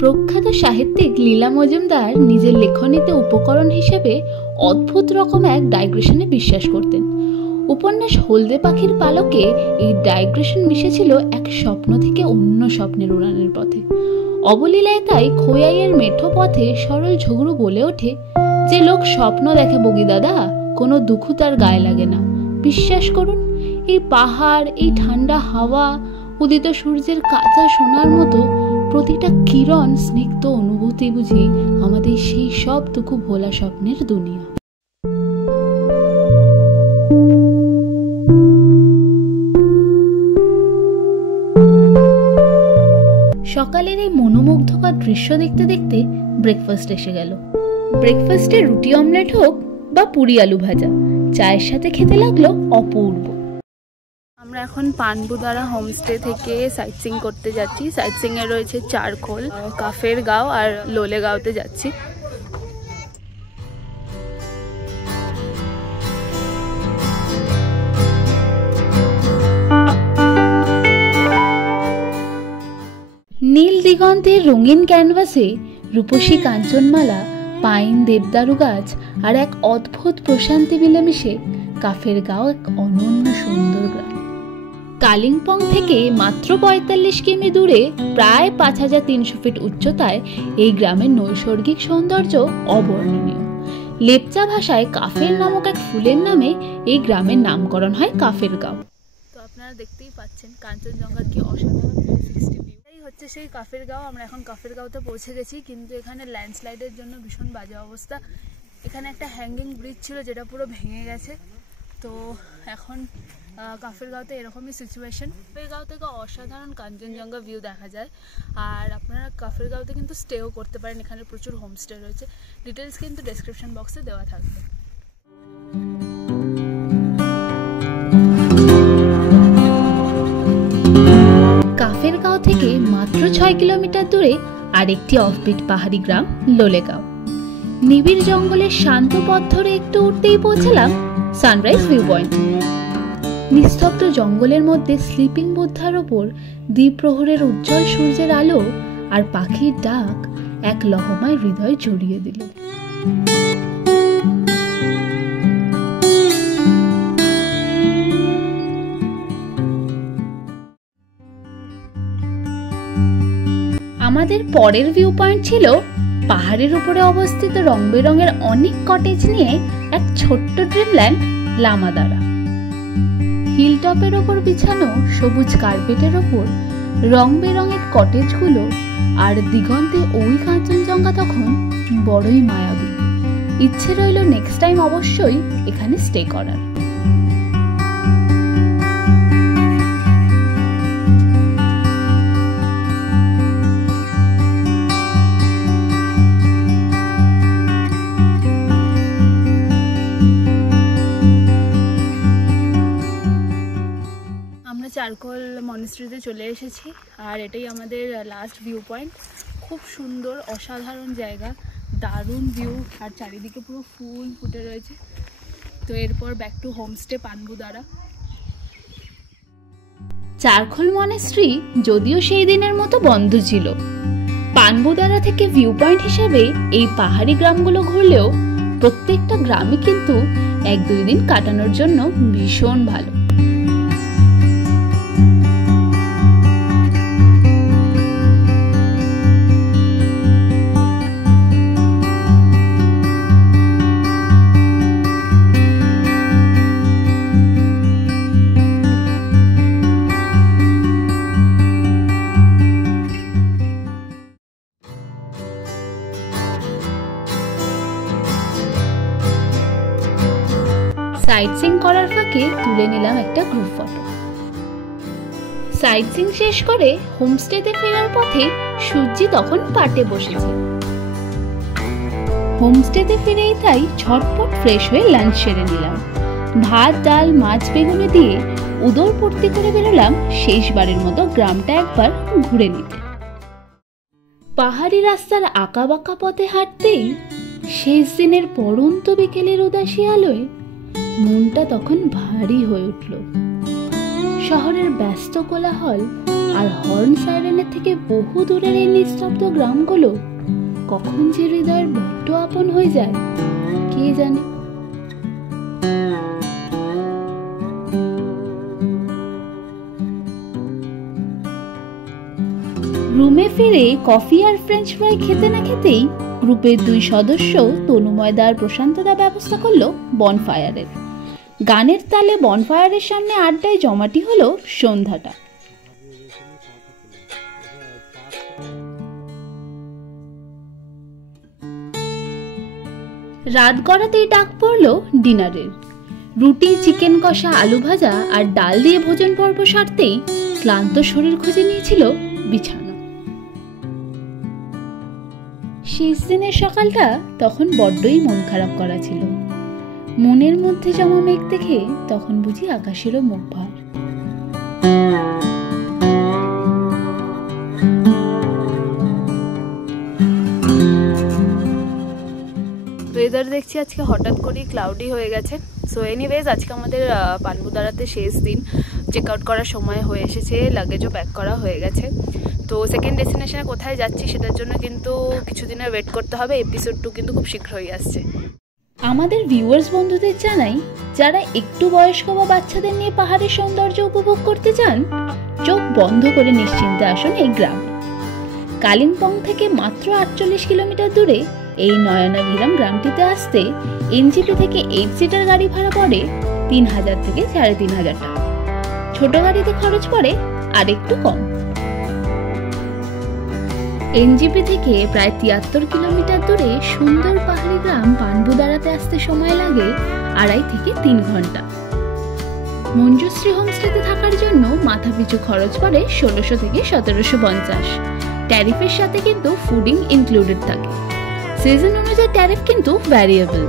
প্রখ্যাত সাহিত্যিক লীলা মজুমদার নিজের লেখনীতে উপকরণ হিসেবে অদ্ভুত রকম এক ডাইগ্রেশনে বিশ্বাস করতেন। উপন্যাস হলদে পাখির পালকে এই ডাইগ্রেশন মিশেছিল এক স্বপ্ন থেকে অন্য স্বপ্নের উড়ানের পথে। অবলীলায় তাই খোয়াইয়ের মেঠো পথে সরল ঝগড়ু বলে ওঠে, যে লোক স্বপ্ন দেখে বগি দাদা, কোনো দুঃখ তার গায়ে লাগে না। বিশ্বাস করুন, এই পাহাড়, এই ঠান্ডা হাওয়া, উদিত সূর্যের কাঁচা সোনার মতো প্রতিটা কিরণ স্নিগ্ধ অনুভূতি বুঝি আমাদের সেই সব দুঃখ ভোলা স্বপ্নের দুনিয়া। সকালের এই মনোমুগ্ধকর দৃশ্য দেখতে দেখতে ব্রেকফাস্ট এসে গেল। ব্রেকফাস্টে রুটি অমলেট হোক বা পুরি আলু ভাজা, চায়ের সাথে খেতে লাগলো অপূর্ব। আমরা এখন পানবুদারা হোমস্টে থেকে সাইট সিইং করতে যাচ্ছি। সাইট সিইং এ রয়েছে চারখোল, কাফের গাঁও আর লোলে গাঁওতে যাচ্ছি। নীল দিগন্তের রঙিন ক্যানভাসে রূপসী কাঞ্চনমালা, পাইন, দেবদারু গাছ আর এক অদ্ভুত প্রশান্তি মিলেমিশে কাফের গাঁও এক অনন্য সুন্দর গ্রাম। কালিম্পং থেকে মাত্র ৪৫ কিমি দূরে, প্রায় ৫৩০০ ফিট উচ্চতায় এই গ্রামের নৈসর্গিক সৌন্দর্য অবর্ণনীয়। লেপচা ভাষায় কাফের নামক এক ফুলের নামে এই গ্রামের নামকরণ হয় কাফের গাঁও। তো আপনারা দেখতেই পাচ্ছেন কাঞ্চনজঙ্ঘার কি অসাধারণ 360 ভিউ। এই হচ্ছে সেই কাফের গাঁও। আমরা এখন কাফের গাঁওতে পৌঁছে গেছি, কিন্তু এখানে ল্যান্ডস্লাইডের জন্য ভীষণ বাজে অবস্থা। এখানে একটা হ্যাঙ্গিং ব্রিজ ছিল যেটা পুরো ভেঙে গেছে। তো এখন কাফের গাঁওতে এরকমই সিচুয়েশন। কাফের গাঁও থেকে অসাধারণ কাঞ্চনজঙ্ঘা ভিউ দেখা যায়। আর আপনারা কাফের গাঁওতে কিন্তু স্টেও করতে পারেন, এখানে প্রচুর হোমস্টে রয়েছে। ডিটেলস কিন্তু ডেসক্রিপশন বক্সে দেওয়া থাকবে। কাফের গাঁও থেকে মাত্র ৬ কিলোমিটার দূরে আরেকটি অফবিট পাহাড়ি গ্রাম লোলেগাঁও। নিবিড় জঙ্গলের শান্ত পথ ধরে একটু উঠতেই পৌঁছলাম সানরাইজ ভিউ পয়েন্ট। নিস্তব্ধ জঙ্গলের মধ্যে স্লিপিং বুদ্ধার ওপর দ্বিপ্রহরের উজ্জ্বল সূর্যের আলো আর পাখির ডাক এক লহমায় হৃদয় জড়িয়ে দিল। আমাদের পরের ভিউ পয়েন্ট ছিল পাহাড়ের উপরে অবস্থিত রং বেরঙের অনেক কটেজ নিয়ে এক ছোট্ট ড্রিমল্যান্ড লামাদারা। হিলটপের ওপর বিছানো সবুজ কার্পেটের ওপর রং বেরঙের কটেজগুলো আর দিগন্তে ওই কাঞ্চনজঙ্ঘা তখন বড়ই মায়াবী। ইচ্ছে রইল নেক্সট টাইম অবশ্যই এখানে স্টে করার। চারকোল মনেস্ট্রিতে চলে এসেছি আর এটাই আমাদের লাস্ট ভিউ পয়েন্ট। খুব সুন্দর অসাধারণ জায়গা, দারুণ ভিউ আর চারিদিকে পুরো ফুল ফুটে রয়েছে। তো এরপর back to homestay পানবুদারা। Charkhol monastery যদিও সেই দিনের মতো বন্ধ ছিল, পানবুদারা থেকে ভিউ পয়েন্ট হিসেবে এই পাহাড়ি গ্রামগুলো ঘুরলেও প্রত্যেকটা গ্রামই কিন্তু ১-২ দিন কাটানোর জন্য ভীষণ ভালো। সাইট সিইং করার ফাঁকে তুলে নিলাম একটা গ্রুপ ফটো। সাইট সিইং শেষ করে হোমস্টেতে ফেরার পথে সূর্যি তখন পাটে বসেছে। হোমস্টেতে ফিরেই তাই ঝটপট ফ্রেশ হয়ে লাঞ্চ সেরে নিলাম। ভাত, ডাল, মাছ, বেগুনি দিয়ে উদর পূর্তি করে বেরোলাম শেষবারের মতো গ্রামটা একবার ঘুরে নিতে। পাহাড়ি রাস্তার আঁকাবাঁকা পথে হাঁটতেই শেষ দিনের পড়ন্ত বিকেলের উদাসী আলোয় মনটা তখন ভারী হয়ে উঠল। শহরের ব্যস্ত কোলাহল আর হর্ন সাইরেনের থেকে বহু দূরের এই নিস্তব্ধ গ্রামগুলো কখন যে হৃদয়ের বড্ড আপন হয়ে যায় কে জানে। রুমে ফিরে কফি আর ফ্রেঞ্চ ফ্রাই খেতে না খেতেই গ্রুপের 2 সদস্য তনুময়দা আর প্রশান্তদা ব্যবস্থা করলো বনফায়ারের। গানের তালে বনফায়ারের সামনে আড্ডায় জমাটি হলো সন্ধ্যাটা। রাত গড়াতেই ডাক পড়লো ডিনারের। রুটি, চিকেন কষা, আলু ভাজা আর ডাল দিয়ে ভোজন পর্ব সারতেই ক্লান্ত শরীর খুঁজে নিয়েছিল বিছানা। শেষ দিনের সকালটা তখন বড্ডই মন খারাপ করা ছিল। মনের মধ্যে জমা মেঘ দেখে তখন বুঝি আকাশেরও মুখ ভার। ওয়েদার দেখছি আজকে হঠাৎ করেই ক্লাউডি হয়ে গেছে। সো এনিওয়েজ আজকে আমাদের পানবুদারাতে শেষ দিন। চেক আউট করার সময় হয়ে এসেছে, লাগেজও প্যাক করা হয়ে গেছে। তো সেকেন্ড ডেস্টিনেশনে কোথায় যাচ্ছি সেটার জন্য কিন্তু কিছুদিনের ওয়েট করতে হবে। এপিসোড 2 কিন্তু খুব শীঘ্রই আসছে। আমাদের ভিউয়ার্স বন্ধুদের জানাই, যারা একটু বয়স্ক বা বাচ্চাদের নিয়ে পাহাড়ের সৌন্দর্য উপভোগ করতে চান, চোখ বন্ধ করে নিশ্চিন্তে আসুন এই গ্রামে। কালিম্পং থেকে মাত্র 48 কিলোমিটার দূরে এই নয়নাভিরাম গ্রামটিতে আসতে এনজিপি থেকে 8 সিটার গাড়ি ভাড়া পড়ে 3000 থেকে 3500 টাকা। ছোট গাড়িতে খরচ পড়ে আর একটু কম। এনজিপি থেকে প্রায় 73 কিলোমিটার দূরে সুন্দর পাহাড়ি গ্রাম পানবুদারাতে আসতে সময় লাগে 2.5 থেকে 3 ঘন্টা। মঞ্জুশ্রী হোমস্টেতে থাকার জন্য মাথাপিছু খরচ পড়ে 1600 থেকে 1750। ট্যারিফের সাথে কিন্তু ফুডিং ইনক্লুডেড থাকে। সিজন অনুযায়ী ট্যারিফ কিন্তু ভ্যারিয়েবল।